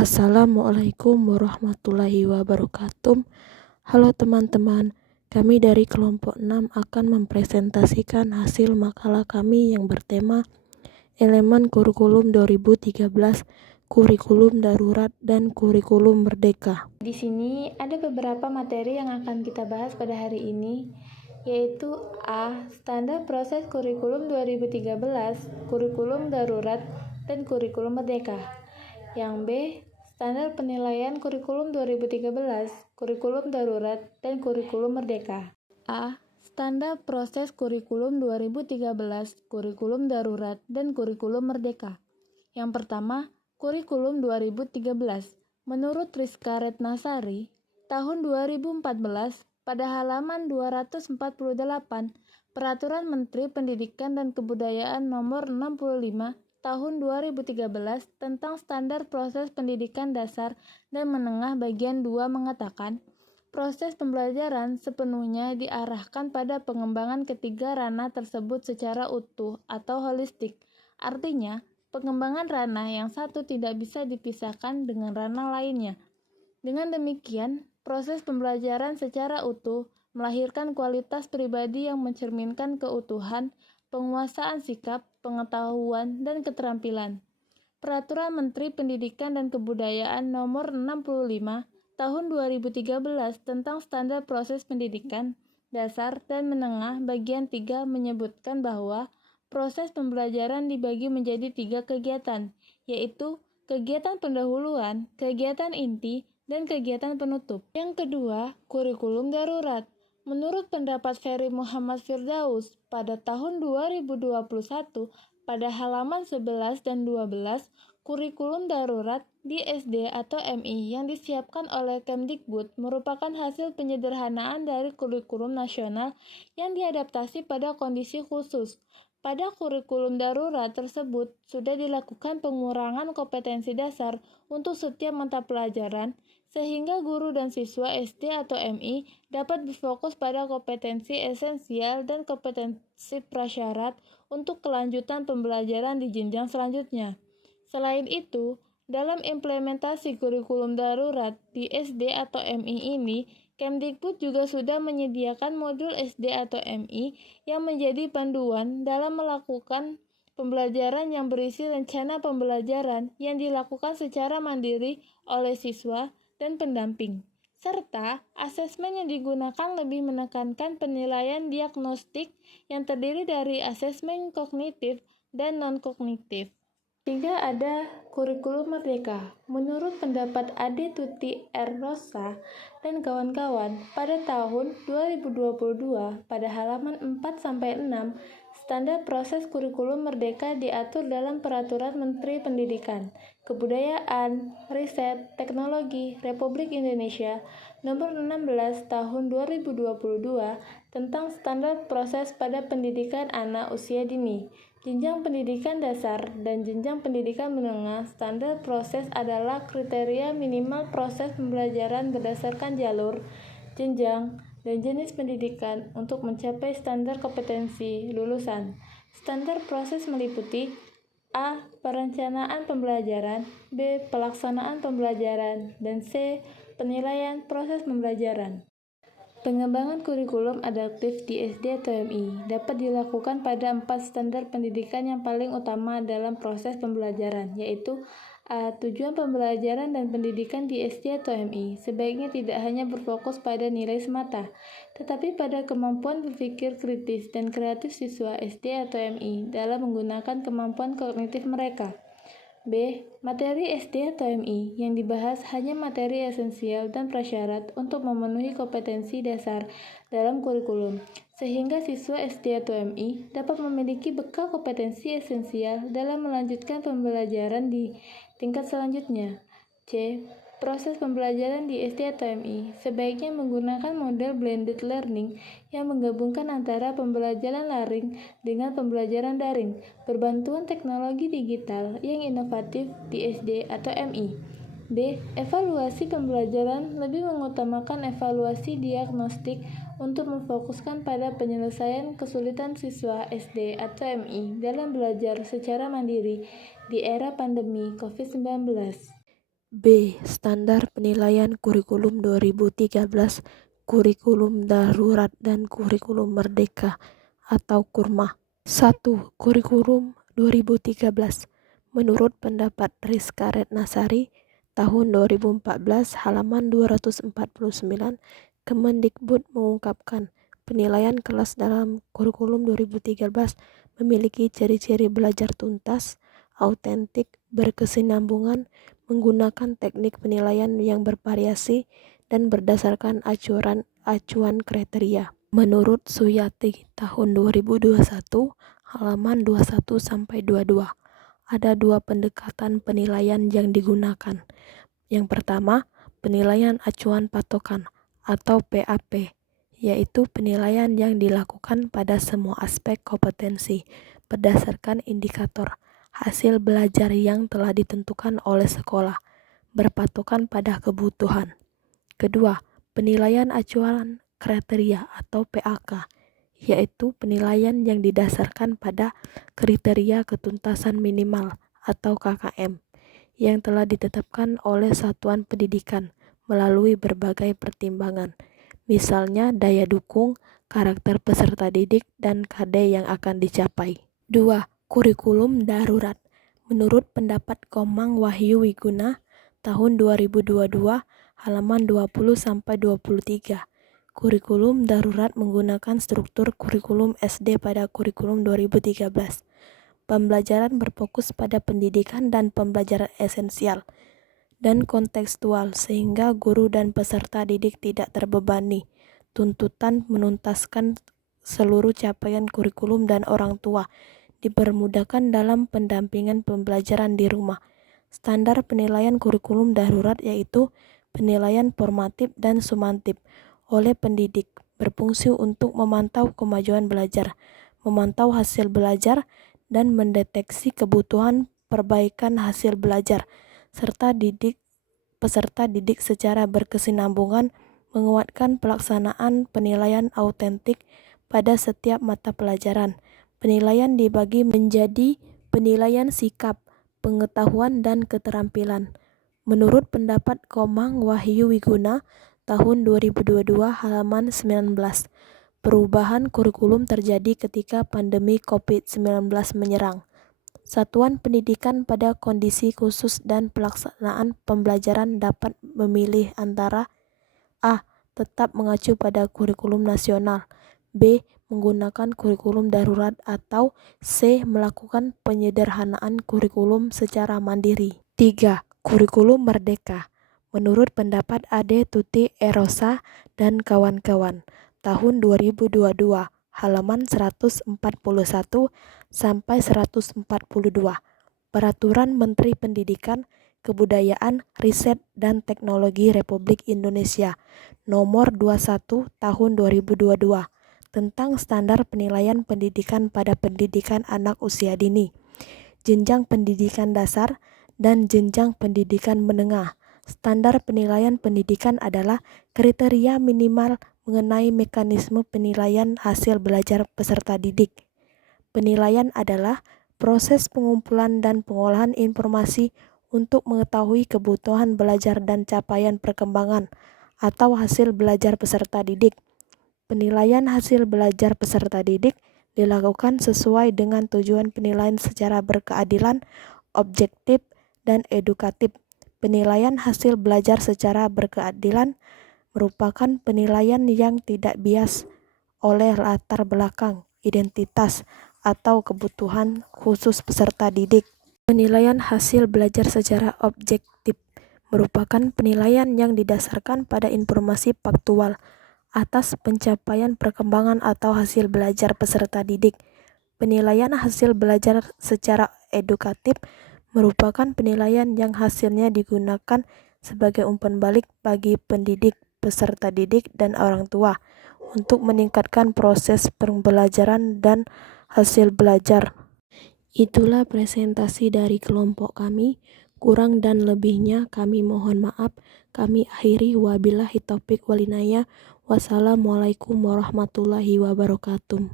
Assalamualaikum warahmatullahi wabarakatuh. Halo teman-teman, kami dari kelompok 6 akan mempresentasikan hasil makalah kami yang bertema Elemen Kurikulum 2013, Kurikulum Darurat dan Kurikulum Merdeka. Di sini ada beberapa materi yang akan kita bahas pada hari ini, yaitu A. Standar proses kurikulum 2013, kurikulum darurat, dan kurikulum merdeka. Yang B. Standar penilaian kurikulum 2013, kurikulum darurat, dan kurikulum merdeka. A. Standar proses kurikulum 2013, kurikulum darurat, dan kurikulum merdeka. Yang pertama, kurikulum 2013. Menurut Rizka Retnasari, tahun 2014, pada halaman 248, Peraturan Menteri Pendidikan dan Kebudayaan Nomor 65 Tahun 2013 tentang Standar Proses Pendidikan Dasar dan Menengah Bagian 2 mengatakan, proses pembelajaran sepenuhnya diarahkan pada pengembangan ketiga ranah tersebut secara utuh atau holistik. Artinya, pengembangan ranah yang satu tidak bisa dipisahkan dengan ranah lainnya. Dengan demikian, proses pembelajaran secara utuh melahirkan kualitas pribadi yang mencerminkan keutuhan, penguasaan sikap, pengetahuan, dan keterampilan. Peraturan Menteri Pendidikan dan Kebudayaan Nomor 65 Tahun 2013 tentang Standar Proses Pendidikan Dasar dan Menengah Bagian 3 menyebutkan bahwa proses pembelajaran dibagi menjadi 3 kegiatan, yaitu kegiatan pendahuluan, kegiatan inti, dan kegiatan penutup. Yang kedua, kurikulum darurat. Menurut pendapat Ferry Muhammad Firdaus, pada tahun 2021, pada halaman 11 dan 12, kurikulum darurat di SD atau MI yang disiapkan oleh Kemdikbud merupakan hasil penyederhanaan dari kurikulum nasional yang diadaptasi pada kondisi khusus. Pada kurikulum darurat tersebut sudah dilakukan pengurangan kompetensi dasar untuk setiap mata pelajaran, sehingga guru dan siswa SD atau MI dapat berfokus pada kompetensi esensial dan kompetensi prasyarat untuk kelanjutan pembelajaran di jenjang selanjutnya. Selain itu, dalam implementasi kurikulum darurat di SD atau MI ini, Kemdikbud juga sudah menyediakan modul SD atau MI yang menjadi panduan dalam melakukan pembelajaran yang berisi rencana pembelajaran yang dilakukan secara mandiri oleh siswa dan pendamping, serta asesmen yang digunakan lebih menekankan penilaian diagnostik yang terdiri dari asesmen kognitif dan non-kognitif. Hingga ada kurikulum merdeka. Menurut pendapat Ade Tuti R. Rosa dan kawan-kawan, pada tahun 2022, pada halaman 4-6, standar proses kurikulum merdeka diatur dalam Peraturan Menteri Pendidikan, Kebudayaan, Riset, Teknologi Republik Indonesia Nomor 16 Tahun 2022 tentang standar proses pada pendidikan anak usia dini, jenjang pendidikan dasar, dan jenjang pendidikan menengah. Standar proses adalah kriteria minimal proses pembelajaran berdasarkan jalur, jenjang, dan jenis pendidikan untuk mencapai standar kompetensi lulusan. Standar proses meliputi A. Perencanaan pembelajaran, B. Pelaksanaan pembelajaran, dan C. Penilaian proses pembelajaran. Pengembangan kurikulum adaptif di SD atau MI dapat dilakukan pada 4 standar pendidikan yang paling utama dalam proses pembelajaran, yaitu A. Tujuan pembelajaran dan pendidikan di SD atau MI sebaiknya tidak hanya berfokus pada nilai semata, tetapi pada kemampuan berpikir kritis dan kreatif siswa SD atau MI dalam menggunakan kemampuan kognitif mereka. B. Materi SD atau MI yang dibahas hanya materi esensial dan prasyarat untuk memenuhi kompetensi dasar dalam kurikulum, sehingga siswa SD atau MI dapat memiliki bekal kompetensi esensial dalam melanjutkan pembelajaran di tingkat selanjutnya. C. Proses pembelajaran di SD atau MI sebaiknya menggunakan model blended learning yang menggabungkan antara pembelajaran daring dengan pembelajaran daring berbantuan teknologi digital yang inovatif di SD atau MI. D. Evaluasi pembelajaran lebih mengutamakan evaluasi diagnostik untuk memfokuskan pada penyelesaian kesulitan siswa SD atau MI dalam belajar secara mandiri di era pandemi COVID-19. B. Standar penilaian kurikulum 2013, kurikulum darurat dan kurikulum merdeka atau KURMA. 1. Kurikulum 2013. Menurut pendapat Rizka Retnasari, tahun 2014 halaman 249, Kemendikbud mengungkapkan penilaian kelas dalam kurikulum 2013 memiliki ciri-ciri belajar tuntas, autentik, berkesinambungan, menggunakan teknik penilaian yang bervariasi, dan berdasarkan acuan kriteria. Menurut Suyati tahun 2021 halaman 21-22, ada dua pendekatan penilaian yang digunakan. Yang pertama, penilaian acuan patokan atau PAP, yaitu penilaian yang dilakukan pada semua aspek kompetensi berdasarkan indikator hasil belajar yang telah ditentukan oleh sekolah, berpatokan pada kebutuhan. Kedua, penilaian acuan kriteria atau PAK, yaitu penilaian yang didasarkan pada kriteria ketuntasan minimal atau KKM yang telah ditetapkan oleh satuan pendidikan melalui berbagai pertimbangan, misalnya daya dukung, karakter peserta didik, dan KD yang akan dicapai. 2. Kurikulum darurat. Menurut pendapat Komang Wahyu Wiguna tahun 2022 halaman 20-23, kurikulum darurat menggunakan struktur kurikulum SD pada kurikulum 2013. Pembelajaran berfokus pada pendidikan dan pembelajaran esensial dan kontekstual sehingga guru dan peserta didik tidak terbebani tuntutan menuntaskan seluruh capaian kurikulum dan orang tua dipermudahkan dalam pendampingan pembelajaran di rumah. Standar penilaian kurikulum darurat yaitu penilaian formatif dan sumatif oleh pendidik, berfungsi untuk memantau kemajuan belajar, memantau hasil belajar, dan mendeteksi kebutuhan perbaikan hasil belajar, serta peserta didik secara berkesinambungan, menguatkan pelaksanaan penilaian autentik pada setiap mata pelajaran. Penilaian dibagi menjadi penilaian sikap, pengetahuan, dan keterampilan. Menurut pendapat Komang Wahyu Wiguna tahun 2022 halaman 19, perubahan kurikulum terjadi ketika pandemi COVID-19 menyerang. Satuan pendidikan pada kondisi khusus dan pelaksanaan pembelajaran dapat memilih antara A. Tetap mengacu pada kurikulum nasional, B. Menggunakan kurikulum darurat, atau C. Melakukan penyederhanaan kurikulum secara mandiri. 3. Kurikulum merdeka. Menurut pendapat Ade Tuti Erosa dan kawan-kawan tahun 2022 halaman 141-142, Peraturan Menteri Pendidikan, Kebudayaan, Riset, dan Teknologi Republik Indonesia Nomor 21 Tahun 2022 tentang standar penilaian pendidikan pada pendidikan anak usia dini, jenjang pendidikan dasar, dan jenjang pendidikan menengah. Standar penilaian pendidikan adalah kriteria minimal mengenai mekanisme penilaian hasil belajar peserta didik. Penilaian adalah proses pengumpulan dan pengolahan informasi untuk mengetahui kebutuhan belajar dan capaian perkembangan atau hasil belajar peserta didik. Penilaian hasil belajar peserta didik dilakukan sesuai dengan tujuan penilaian secara berkeadilan, objektif, dan edukatif. Penilaian hasil belajar secara berkeadilan merupakan penilaian yang tidak bias oleh latar belakang, identitas, atau kebutuhan khusus peserta didik. Penilaian hasil belajar secara objektif merupakan penilaian yang didasarkan pada informasi faktual atas pencapaian perkembangan atau hasil belajar peserta didik. Penilaian hasil belajar secara edukatif merupakan penilaian yang hasilnya digunakan sebagai umpan balik bagi pendidik, peserta didik, dan orang tua untuk meningkatkan proses pembelajaran dan hasil belajar. Itulah presentasi dari kelompok kami. Kurang dan lebihnya kami mohon maaf. Kami akhiri, wabillahi taufik walhidayah. Wassalamualaikum warahmatullahi wabarakatuh.